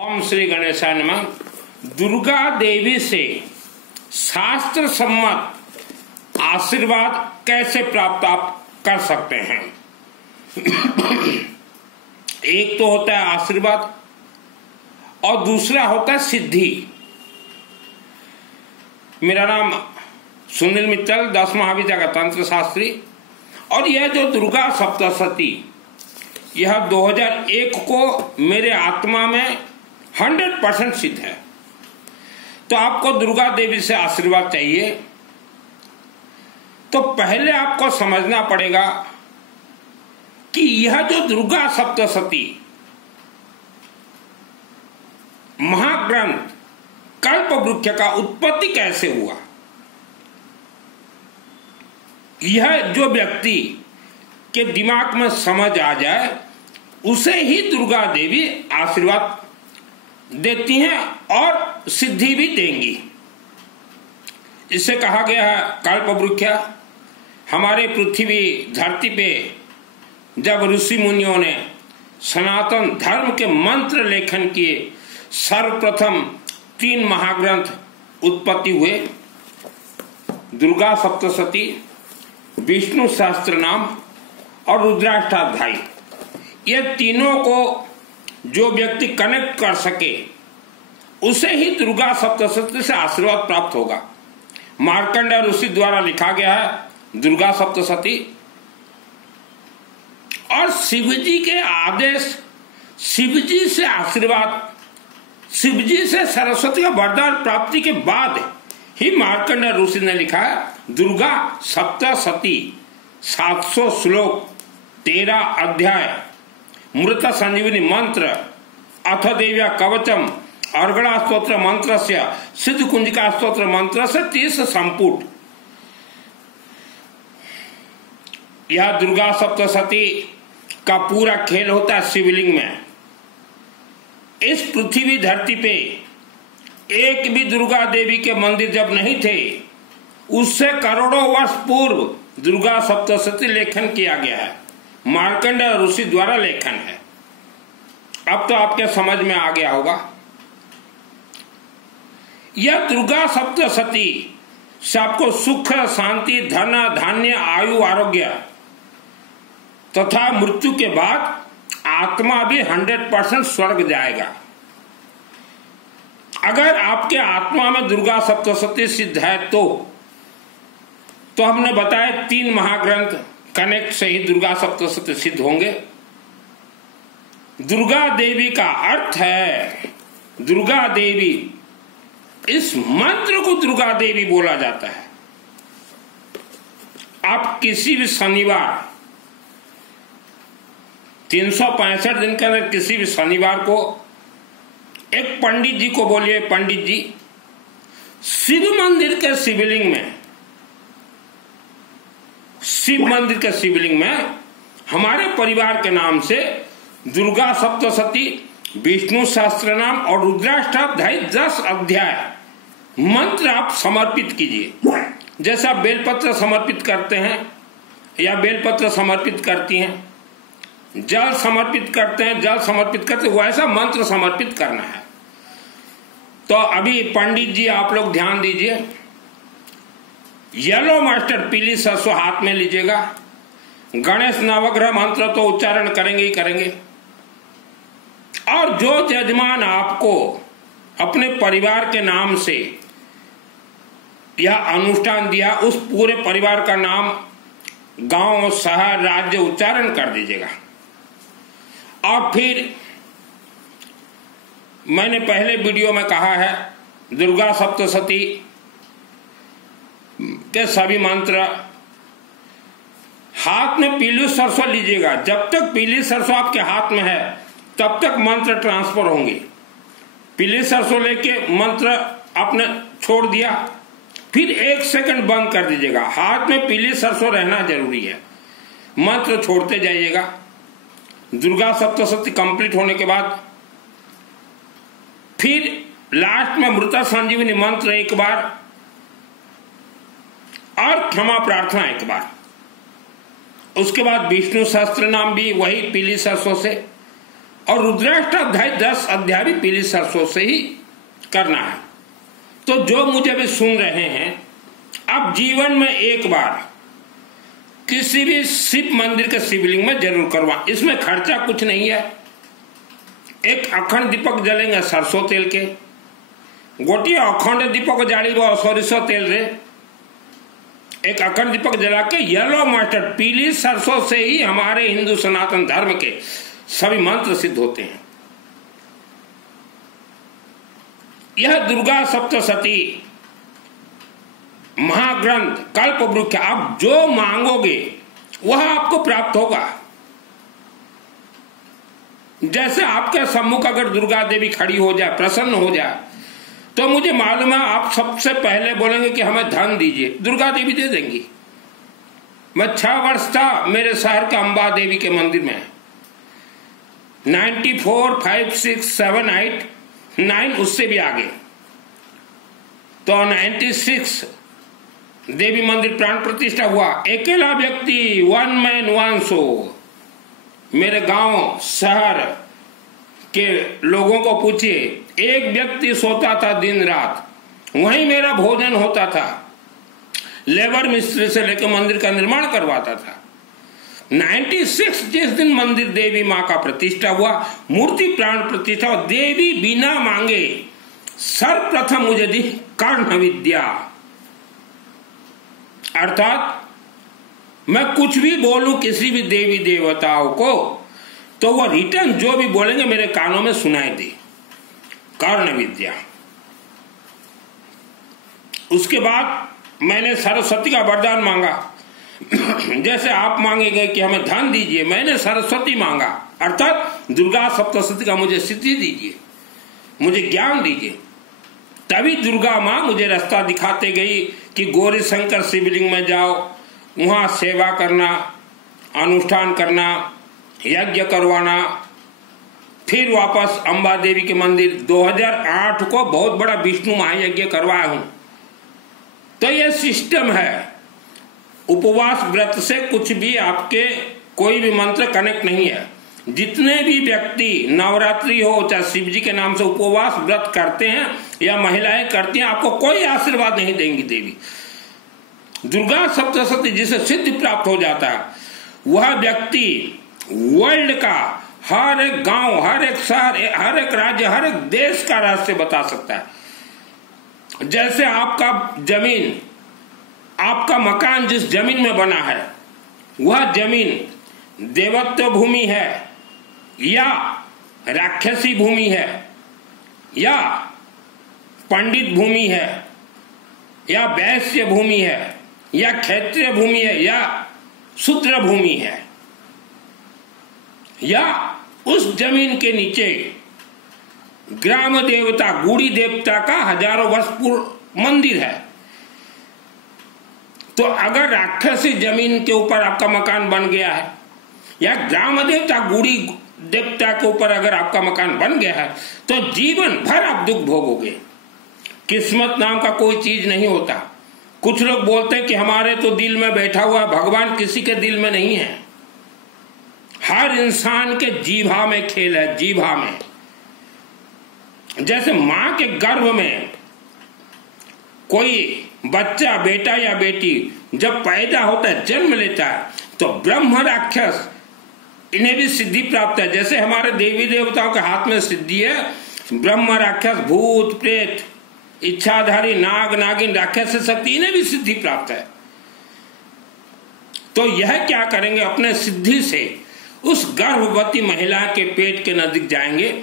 ओम श्री गणेशाय नमः। दुर्गा देवी से शास्त्र सम्मत आशीर्वाद कैसे प्राप्त आप कर सकते हैं? एक तो होता है आशीर्वाद और दूसरा होता है सिद्धि। मेरा नाम सुनील मित्तल, 10 महाविद्या का तंत्र शास्त्री, और यह जो दुर्गा सप्तशती यह 2001 को मेरे आत्मा में 100% सिद्ध है। तो आपको दुर्गा देवी से आशीर्वाद चाहिए तो पहले आपको समझना पड़ेगा कि यह जो दुर्गा सप्तशती महाग्रंथ कल्प वृक्ष का उत्पत्ति कैसे हुआ। यह जो व्यक्ति के दिमाग में समझ आ जाए उसे ही दुर्गा देवी आशीर्वाद देती हैं और सिद्धि भी देंगी। इसे कहा गया है कल्प वृक्ष। हमारे पृथ्वी धरती पे जब ऋषि मुनियों ने सनातन धर्म के मंत्र लेखन किए, सर्वप्रथम 3 महाग्रंथ उत्पत्ति हुए, दुर्गा सप्तशती, विष्णु सहस्त्र नाम और रुद्राष्टाध्यायी। ये तीनों को जो व्यक्ति कनेक्ट कर सके उसे ही दुर्गा सप्तशती से आशीर्वाद प्राप्त होगा। मार्कंडेय ऋषि द्वारा लिखा गया है दुर्गा सप्तशती, और शिवजी के आदेश, शिवजी से आशीर्वाद, शिवजी से सरस्वती का वरदान प्राप्ति के बाद ही मार्कंडेय ऋषि ने लिखा है दुर्गा सप्तशती, 700 श्लोक, 13 अध्याय, मृत संजीवनी मंत्र, अथ देव्या कवचम, अर्गणा स्तोत्र मंत्र से, सिद्ध कुंजिका स्तोत्र मंत्र से 30 संपुट। यह दुर्गा सप्तशती का पूरा खेल होता है शिवलिंग में। इस पृथ्वी धरती पे एक भी दुर्गा देवी के मंदिर जब नहीं थे, उससे करोड़ों वर्ष पूर्व दुर्गा सप्तशती लेखन किया गया है, मार्कंडेय ऋषि द्वारा लेखन है। अब तो आपके समझ में आ गया होगा। यह दुर्गा सप्तशती से आपको सुख, शांति, धन, धान्य, आयु, आरोग्य तथा मृत्यु के बाद आत्मा भी 100% स्वर्ग जाएगा। अगर आपके आत्मा में दुर्गा सप्तशती सिद्ध है तो हमने बताया 3 महाग्रंथ कनेक्ट से ही दुर्गा सप्तशती सिद्ध होंगे। दुर्गा देवी का अर्थ है दुर्गा देवी, इस मंत्र को दुर्गा देवी बोला जाता है। आप किसी भी शनिवार, 365 दिन के अंदर किसी भी शनिवार को एक पंडित जी को बोलिए, पंडित जी शिव मंदिर के शिवलिंग में, शिव मंदिर के शिवलिंग में हमारे परिवार के नाम से दुर्गा सप्तशती, विष्णु सहस्त्र नाम और रुद्राष्टाध्यायी 10 अध्याय मंत्र आप समर्पित कीजिए। जैसा बेलपत्र समर्पित करते हैं या बेलपत्र समर्पित करती हैं, जल समर्पित करते हैं, जल समर्पित करते हैं, वैसा मंत्र समर्पित करना है। तो अभी पंडित जी आप लोग ध्यान दीजिए। येलो मस्टर्ड, पीली सरसों हाथ में लीजिएगा। गणेश नवग्रह मंत्र तो उच्चारण करेंगे ही करेंगे, और जो यजमान आपको अपने परिवार के नाम से यह अनुष्ठान दिया, उस पूरे परिवार का नाम, गांव, शहर, राज्य उच्चारण कर दीजिएगा। और फिर मैंने पहले वीडियो में कहा है दुर्गा सप्तशती के सभी मंत्र हाथ में पीली सरसों लीजिएगा। जब तक पीली सरसों आपके हाथ में है तब तक मंत्र ट्रांसफर होंगे। पीली सरसों लेके मंत्र आपने छोड़ दिया, फिर 1 सेकंड बंद कर दीजिएगा। हाथ में पीली सरसों रहना जरूरी है, मंत्र छोड़ते जाइएगा। दुर्गा सप्तशती कंप्लीट होने के बाद फिर लास्ट में मृत संजीवनी मंत्र एक बार और क्षमा प्रार्थना एक बार। उसके बाद विष्णु सहस्त्र नाम भी वही पीली सरसों से, और रुद्राष्टाध्याय 10 अध्याय भी पीली सरसों से ही करना है। तो जो मुझे भी सुन रहे हैं, अब जीवन में एक बार किसी भी शिव मंदिर के शिवलिंग में जरूर करवा। इसमें खर्चा कुछ नहीं है। एक अखंड दीपक जलेंगे सरसों तेल के, गोटी अखंड दीपक जाड़ीब सरिषो तेल रे। एक अखंड दीपक जला के येलो मस्टर्ड पीली सरसों से ही हमारे हिंदू सनातन धर्म के सभी मंत्र सिद्ध होते हैं। यह दुर्गा सप्तशती महाग्रंथ कल्प वृक्ष, आप जो मांगोगे वह आपको प्राप्त होगा। जैसे आपके सम्मुख अगर दुर्गा देवी खड़ी हो जाए, प्रसन्न हो जाए, तो मुझे मालूम है आप सबसे पहले बोलेंगे कि हमें धन दीजिए, दुर्गा देवी दे देंगी। मैं 6 वर्ष था मेरे शहर के अंबा देवी के मंदिर में, 94, 5, 6, 7, 8, 9, उससे भी आगे। तो 96 देवी मंदिर प्राण प्रतिष्ठा हुआ। अकेला व्यक्ति, 1 मैन 1 शो। मेरे गांव शहर के लोगों को पूछिए, एक व्यक्ति सोता था दिन रात, वहीं मेरा भोजन होता था। लेबर मिस्त्री से लेकर मंदिर का निर्माण करवाता था। 96 जिस दिन मंदिर देवी मां का प्रतिष्ठा हुआ, मूर्ति प्राण प्रतिष्ठा हुआ, देवी बिना मांगे सर्वप्रथम मुझे दी कर्ण विद्या। अर्थात मैं कुछ भी बोलूं किसी भी देवी देवताओं को, तो वह रिटर्न जो भी बोलेंगे मेरे कानों में सुनाई दे, कर्ण विद्या। उसके बाद मैंने सरस्वती का वरदान मांगा। जैसे आप मांगेंगे कि हमें धन दीजिए, मैंने सरस्वती मांगा, अर्थात दुर्गा सप्तशती का मुझे सिद्धि दीजिए, मुझे ज्ञान दीजिए। तभी दुर्गा मां मुझे रास्ता दिखाते गई कि गौरी शंकर शिवलिंग में जाओ, वहां सेवा करना, अनुष्ठान करना, यज्ञ करवाना। फिर वापस अंबा देवी के मंदिर 2008 को बहुत बड़ा विष्णु महायज्ञ करवाया हूं। तो यह सिस्टम है। उपवास व्रत से कुछ भी आपके कोई भी मंत्र कनेक्ट नहीं है। जितने भी व्यक्ति नवरात्रि हो चाहे शिव जी के नाम से उपवास व्रत करते हैं या महिलाएं करती हैं, आपको कोई आशीर्वाद नहीं देंगी देवी। दुर्गा सप्तशती जिसे सिद्धि प्राप्त हो जाता है, वह व्यक्ति वर्ल्ड का हर एक गांव, हर एक शहर, हर एक राज्य, हर एक देश का रहस्य बता सकता है। जैसे आपका जमीन, आपका मकान जिस जमीन में बना है, वह जमीन देवत्व भूमि है या राक्षसी भूमि है या पंडित भूमि है या वैश्य भूमि है या क्षत्रिय भूमि है या शूद्र भूमि है, या उस जमीन के नीचे ग्राम देवता गुड़ी देवता का हजारों वर्ष पूर्व मंदिर है। तो अगर राक्षसी जमीन के ऊपर आपका मकान बन गया है या ग्राम देवता गुड़ी देवता के ऊपर अगर आपका मकान बन गया है, तो जीवन भर आप दुख भोगोगे। किस्मत नाम का कोई चीज नहीं होता। कुछ लोग बोलते हैं कि हमारे तो दिल में बैठा हुआ है, भगवान किसी के दिल में नहीं है। हर इंसान के जीभा में खेल है, जीभा में। जैसे मां के गर्भ में कोई बच्चा, बेटा या बेटी जब पैदा होता है, जन्म लेता है, तो ब्रह्म राक्षस इन्हें भी सिद्धि प्राप्त है। जैसे हमारे देवी देवताओं के हाथ में सिद्धि है, ब्रह्म राक्षस, भूत प्रेत, इच्छाधारी, नाग नागिन, राक्षस शक्ति, इन्हें भी सिद्धि प्राप्त है। तो यह क्या करेंगे, अपने सिद्धि से उस गर्भवती महिला के पेट के नजदीक जाएंगे,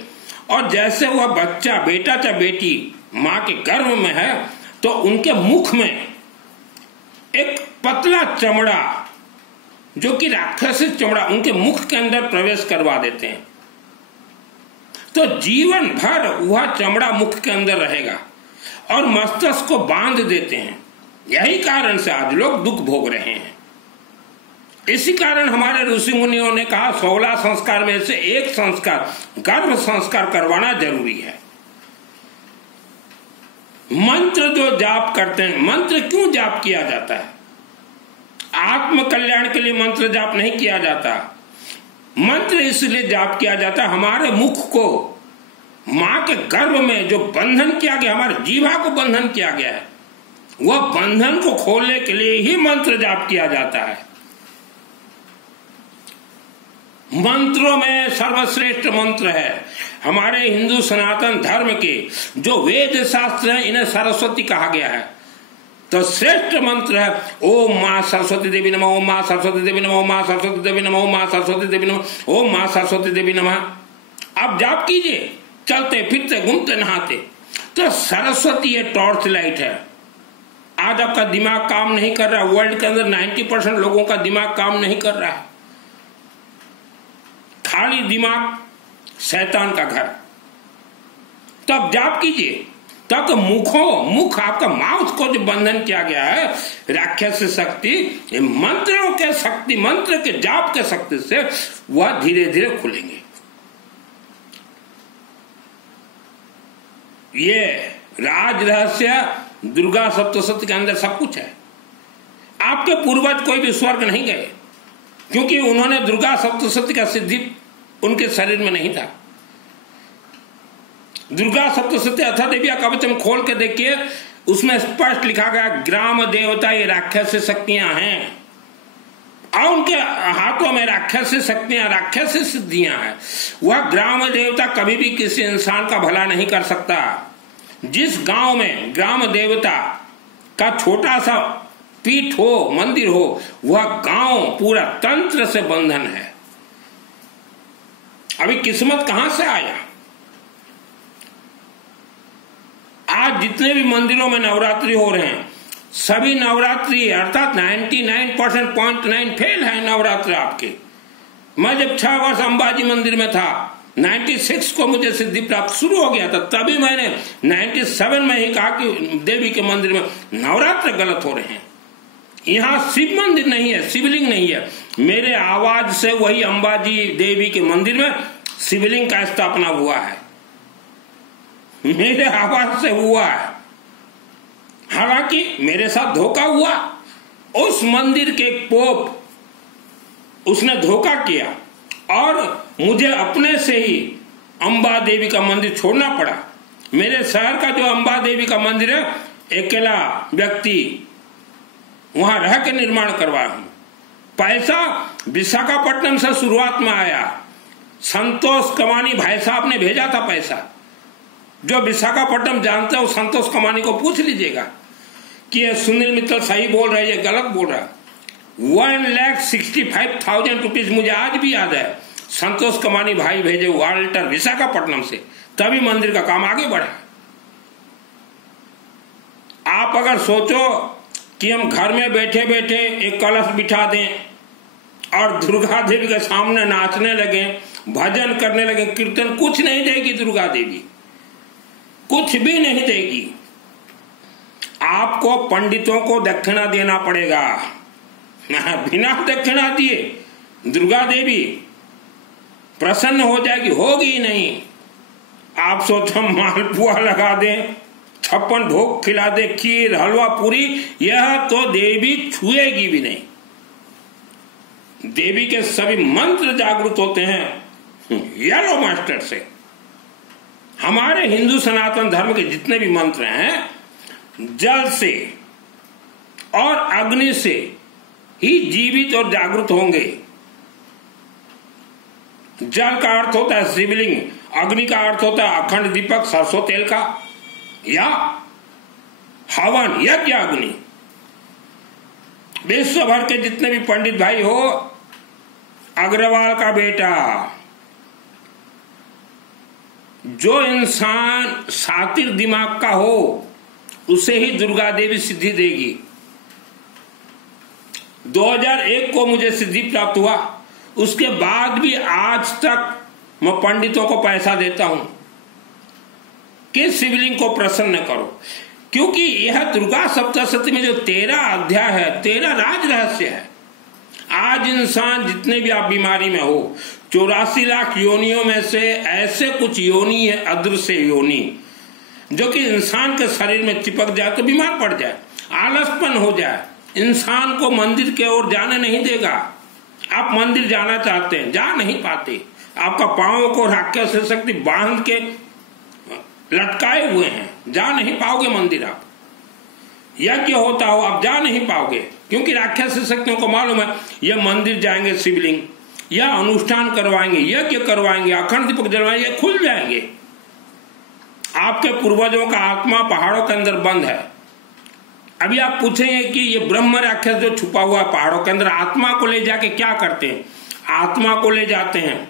और जैसे वह बच्चा, बेटा या बेटी मां के गर्भ में है, तो उनके मुख में एक पतला चमड़ा, जो कि राक्षसी चमड़ा, उनके मुख के अंदर प्रवेश करवा देते हैं। तो जीवन भर वह चमड़ा मुख के अंदर रहेगा और मस्तिष्क को बांध देते हैं। यही कारण से आज लोग दुख भोग रहे हैं। इसी कारण हमारे ऋषि मुनियों ने कहा 16 संस्कार में से एक संस्कार, गर्भ संस्कार करवाना जरूरी है। मंत्र जो जाप करते हैं, मंत्र क्यों जाप किया जाता है? आत्म कल्याण के लिए मंत्र जाप नहीं किया जाता। मंत्र इसलिए जाप किया जाता है, हमारे मुख को मां के गर्भ में जो बंधन किया गया, हमारे जीवा को बंधन किया गया है, वह बंधन को खोलने के लिए ही मंत्र जाप किया जाता है। मंत्रों में सर्वश्रेष्ठ मंत्र है हमारे हिंदू सनातन धर्म के जो वेद शास्त्र हैं, इन्हें सरस्वती कहा गया है। तो श्रेष्ठ मंत्र है ओम मां सरस्वती देवी नमः, ओम मां सरस्वती देवी नमः, ओम मां सरस्वती देवी नमः, ओम मां सरस्वती देवी नमः, ओम मां सरस्वती देवी नमः। आप जाप कीजिए, चलते फिरते घूमते नहाते। तो सरस्वती ये टॉर्च लाइट है। आज आपका दिमाग काम नहीं कर रहा, वर्ल्ड के अंदर 90% लोगों का दिमाग काम नहीं कर रहा है, खाली दिमाग शैतान का घर। तब जाप कीजिए, तब तो मुख आपका माउथ को जो बंधन किया गया है राक्षस शक्ति, मंत्रों के शक्ति, मंत्र के जाप के शक्ति से वह धीरे धीरे खुलेंगे। ये राज रहस्य दुर्गा सप्तशती के अंदर सब कुछ है। आपके पूर्वज कोई भी स्वर्ग नहीं गए, क्योंकि उन्होंने दुर्गा सप्तशती का सिद्धि उनके शरीर में नहीं था। दुर्गा सप्तशती अथा देविया कवचम खोल के देखिए, उसमें स्पष्ट लिखा गया ग्राम देवता ये राक्षस शक्तियां हैं, और उनके हाथों में राक्षस शक्तियां, राक्षस सिद्धियां हैं। वह ग्राम देवता कभी भी किसी इंसान का भला नहीं कर सकता। जिस गांव में ग्राम देवता का छोटा सा पीठ हो, मंदिर हो, वह गांव पूरा तंत्र से बंधन है। अभी किस्मत कहां से आया? आज जितने भी मंदिरों में नवरात्रि हो रहे हैं, सभी नवरात्रि अर्थात 99.9 फेल है नवरात्र आपके। मैं जब 6 वर्ष अंबाजी मंदिर में था, 96 को मुझे सिद्धि प्राप्त शुरू हो गया था, तभी मैंने 97 में ही कहा कि देवी के मंदिर में नवरात्र गलत हो रहे हैं। यहाँ शिव मंदिर नहीं है, शिवलिंग नहीं है। मेरे आवाज से वही अंबाजी देवी के मंदिर में शिवलिंग का स्थापना हुआ है, मेरे आवाज से हुआ है। हालांकि मेरे साथ धोखा हुआ, उस मंदिर के पोप उसने धोखा किया और मुझे अपने से ही अंबा देवी का मंदिर छोड़ना पड़ा। मेरे शहर का जो अंबा देवी का मंदिर है, अकेला व्यक्ति वहां रह के निर्माण करवाया हूं। पैसा विशाखापट्टनम से शुरुआत में आया, संतोष कमानी भाई साहब ने भेजा था पैसा। जो विशाखापट्टनम जानते हो संतोष कमानी को पूछ लीजिएगा कि ये सुनील मित्तल सही बोल रहे, ये गलत बोल रहा। 1,65,000 रुपीज मुझे आज भी याद है, संतोष कमानी भाई भेजे वाल्टर विशाखापट्टनम से, तभी मंदिर का काम आगे बढ़ा। आप अगर सोचो कि हम घर में बैठे बैठे एक कलश बिठा दें और दुर्गा देवी के सामने नाचने लगे, भजन करने लगे, कीर्तन, कुछ नहीं देगी दुर्गा देवी, कुछ भी नहीं देगी। आपको पंडितों को दक्षिणा देना पड़ेगा। बिना दक्षिणा दिए दुर्गा देवी प्रसन्न हो जाएगी? होगी ही नहीं। आप सोचो मालपुआ लगा दें, 56 भोग खिला दे, खीर हलवा पूरी, यह तो देवी छुएगी भी नहीं। देवी के सभी मंत्र जागृत होते हैं येलो मास्टर से। हमारे हिंदू सनातन धर्म के जितने भी मंत्र हैं, जल से और अग्नि से ही जीवित और जागृत होंगे। जल का अर्थ होता है शिवलिंग, अग्नि का अर्थ होता है अखंड दीपक सरसों तेल का, या हवन यज्ञ अग्नि। विश्व भर के जितने भी पंडित भाई हो, अग्रवाल का बेटा, जो इंसान शातिर दिमाग का हो उसे ही दुर्गा देवी सिद्धि देगी। 2001 को मुझे सिद्धि प्राप्त हुआ, उसके बाद भी आज तक मैं पंडितों को पैसा देता हूं कि शिवलिंग को प्रसन्न करो, क्योंकि यह दुर्गा सप्तशती में जो 13 अध्याय है, 13 राज रहस्य है। आज इंसान जितने भी आप बीमारी में हो, 84 लाख योनियों में से ऐसे कुछ योनि है, अदृश्य योनि, जो कि इंसान के शरीर में चिपक जाए तो बीमार पड़ जाए, आलसपन हो जाए, इंसान को मंदिर की ओर जाने नहीं देगा। आप मंदिर जाना चाहते हैं, जा नहीं पाते, आपका पांव को राक्षस शक्ति बांध के लटकाए हुए हैं, जा नहीं पाओगे मंदिर। आप यज्ञ होता हो आप जा नहीं पाओगे, क्योंकि राक्षस शक्तियों को मालूम है ये मंदिर जाएंगे, शिवलिंग या अनुष्ठान करवाएंगे, यज्ञ करवाएंगे, अखंड दीपक जलवाएंगे, खुल जाएंगे। आपके पूर्वजों का आत्मा पहाड़ों के अंदर बंद है। अभी आप पूछेंगे कि ये ब्रह्म राक्षस जो छुपा हुआ है पहाड़ों के अंदर, आत्मा को ले जाके क्या करते हैं? आत्मा को ले जाते हैं,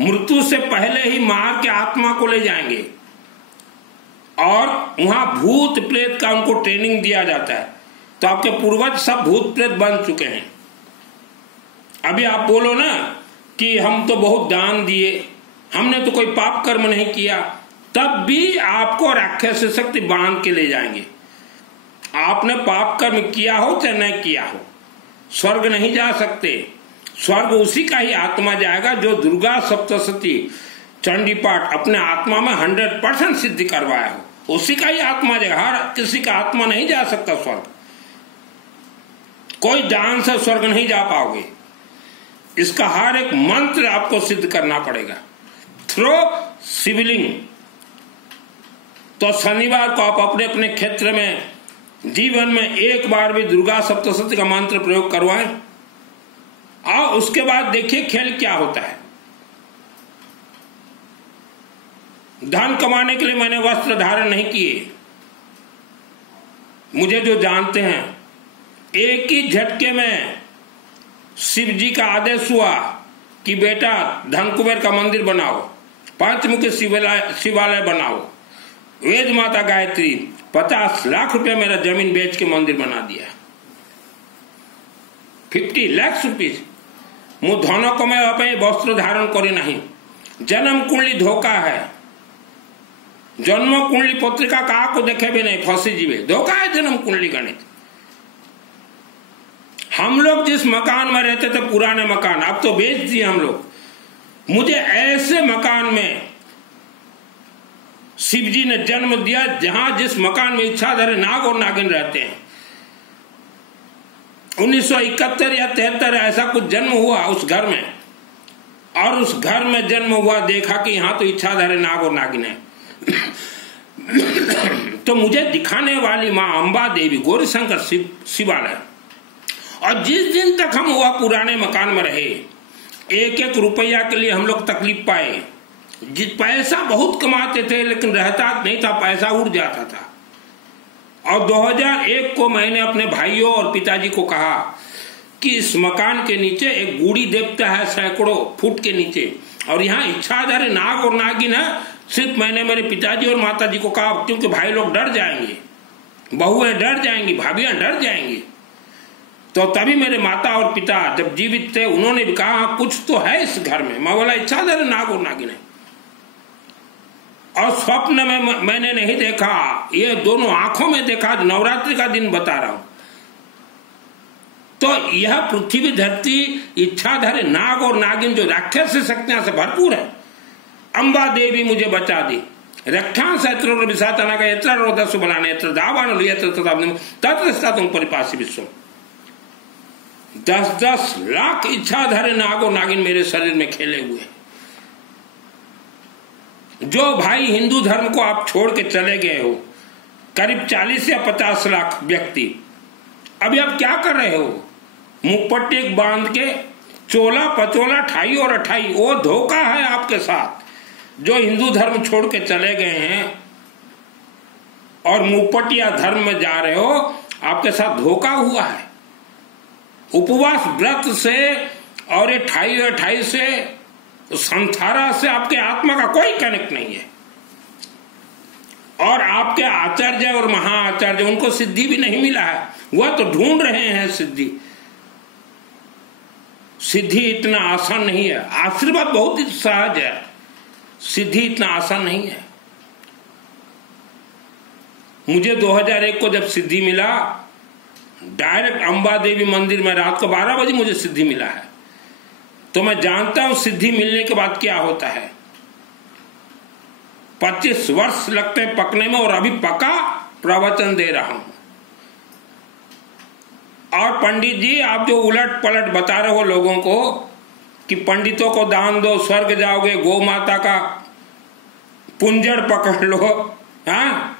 मृत्यु से पहले ही मार के आत्मा को ले जाएंगे और वहां भूत प्रेत का उनको ट्रेनिंग दिया जाता है। तो आपके पूर्वज सब भूत प्रेत बन चुके हैं। अभी आप बोलो ना कि हम तो बहुत दान दिए, हमने तो कोई पाप कर्म नहीं किया, तब भी आपको राक्षस शक्ति बांध के ले जाएंगे। आपने पाप कर्म किया हो चाहे नहीं किया हो, स्वर्ग नहीं जा सकते। स्वर्ग उसी का ही आत्मा जाएगा जो दुर्गा सप्तशती चंडी पाठ अपने आत्मा में 100% सिद्धि करवाया हो, उसी का ही आत्मा जाएगा। हर किसी का आत्मा नहीं जा सकता स्वर्ग, कोई दान से स्वर्ग नहीं जा पाओगे। इसका हर एक मंत्र आपको सिद्ध करना पड़ेगा थ्रो शिवलिंग। तो शनिवार को आप अपने अपने क्षेत्र में जीवन में एक बार भी दुर्गा सप्तशती का मंत्र प्रयोग करवाएं और उसके बाद देखिए खेल क्या होता है। धन कमाने के लिए मैंने वस्त्र धारण नहीं किए। मुझे जो जानते हैं, एक ही झटके में शिव जी का आदेश हुआ कि बेटा धन कुबेर का मंदिर बनाओ, पंचमुखी शिवालय बनाओ। वेद माता गायत्री 50 लाख रुपया मेरा जमीन बेच के मंदिर बना दिया। 50 लाख रुपीज मु धन कमाइबा पे वस्त्र धारण करे नहीं। जन्म कुंडली धोखा है, जन्म कुंडली पत्रिका का को देखे भी नहीं, फंसी जीवे, धोखा है जन्म कुंडली गणित। हम लोग जिस मकान में रहते थे, पुराने मकान, अब तो बेच दिए हम लोग। मुझे ऐसे मकान में शिव जी ने जन्म दिया जहां जिस मकान में इच्छाधारी नाग और नागिन रहते हैं। 1971 या 73 ऐसा कुछ जन्म हुआ उस घर में, और उस घर में जन्म हुआ, देखा कि यहां तो इच्छाधारी नाग और नागिन है। तो मुझे दिखाने वाली मां अंबा देवी गौरीशंकर शिवालय। और जिस दिन तक हम वह पुराने मकान में रहे, एक एक रुपया के लिए हम लोग तकलीफ पाए। पैसा बहुत कमाते थे लेकिन रहता नहीं था, पैसा उड़ जाता था। और 2001 को मैंने अपने भाइयों और पिताजी को कहा कि इस मकान के नीचे एक गुड़ी देवता है सैकड़ों फुट के नीचे, और यहाँ इच्छाधारी नाग और नागिन है। सिर्फ मैंने मेरे पिताजी और माताजी को कहा, क्योंकि भाई लोग डर जाएंगे, बहुएं डर जाएंगी, भाभियां डर जाएंगी। तो तभी मेरे माता और पिता जब जीवित थे, उन्होंने भी कहा कुछ तो है इस घर में। मैं बोला इच्छाधारी नाग और नागिन है। और स्वप्न में मैंने नहीं देखा, ये दोनों आंखों में देखा। नवरात्रि का दिन बता रहा हूं। तो यह पृथ्वी धरती इच्छाधारी नाग और नागिन जो राक्षस शक्तियां से भरपूर है। अंबा देवी मुझे बचा दी। रक्षांश बनाने 10-10 लाख इच्छाधारी नाग और नागिन मेरे शरीर में खेले हुए हैं। जो भाई हिंदू धर्म को आप छोड़ के चले गए हो, करीब 40 या 50 लाख व्यक्ति, अभी आप क्या कर रहे हो? मुखपट्टी बांध के चोला पचोला ठाई और अठाई, वो धोखा है आपके साथ। जो हिंदू धर्म छोड़ के चले गए हैं और मुखपटिया धर्म में जा रहे हो, आपके साथ धोखा हुआ है। उपवास व्रत से और ये ठाई अठाई से, संथारा से आपके आत्मा का कोई कनेक्ट नहीं है। और आपके आचार्य और महाआचार्य, उनको सिद्धि भी नहीं मिला है, वह तो ढूंढ रहे हैं सिद्धि। सिद्धि इतना आसान नहीं है। आशीर्वाद बहुत ही सहज है, सिद्धि इतना आसान नहीं है। मुझे 2001 को जब सिद्धि मिला, डायरेक्ट अंबा देवी मंदिर में रात को 12 बजे मुझे सिद्धि मिला है। तो मैं जानता हूं सिद्धि मिलने के बाद क्या होता है। 25 वर्ष लगते हैं पकने में, और अभी पका प्रवचन दे रहा हूं। और पंडित जी आप जो उलट पलट बता रहे हो लोगों को कि पंडितों को दान दो स्वर्ग जाओगे, गौ माता का पुंजड़ पकड़ लो, हाँ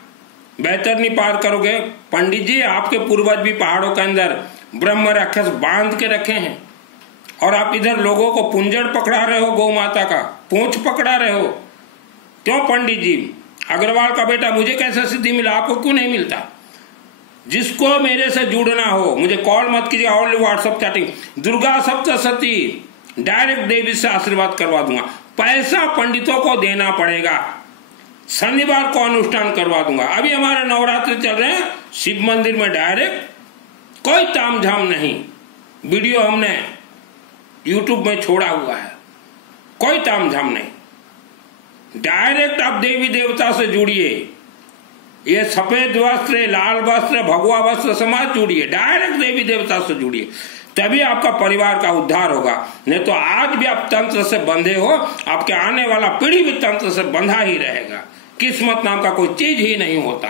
बेहतर पार करोगे। पंडित जी आपके पूर्वज भी पहाड़ों के अंदर ब्रह्म राक्षस बांध के रखे हैं और आप इधर लोगों को पुंजड़ पकड़ा रहे हो, गौ माता का पूंछ पकड़ा रहे हो। क्यों पंडित जी? अग्रवाल का बेटा मुझे कैसे सिद्धि मिला, आपको क्यों नहीं मिलता? जिसको मेरे से जुड़ना हो मुझे कॉल मत कीजिए, only WhatsApp chatting. Durga Saptashati direct देवी से आशीर्वाद करवा दूंगा। पैसा पंडितों को देना पड़ेगा, शनिवार को अनुष्ठान करवा दूंगा। अभी हमारे नवरात्र चल रहे हैं, शिव मंदिर में डायरेक्ट कोई तामझाम नहीं। वीडियो हमने यूट्यूब में छोड़ा हुआ है, कोई तामझाम नहीं। डायरेक्ट आप देवी देवता से जुड़िए। ये सफेद वस्त्र, लाल वस्त्र, भगवा वस्त्र समाज जुड़िए, डायरेक्ट देवी देवता से जुड़िए, तभी आपका परिवार का उद्धार होगा। नहीं तो आज भी आप तंत्र से बंधे हो, आपके आने वाला पीढ़ी भी तंत्र से बंधा ही रहेगा। किस्मत नाम का कोई चीज ही नहीं होता।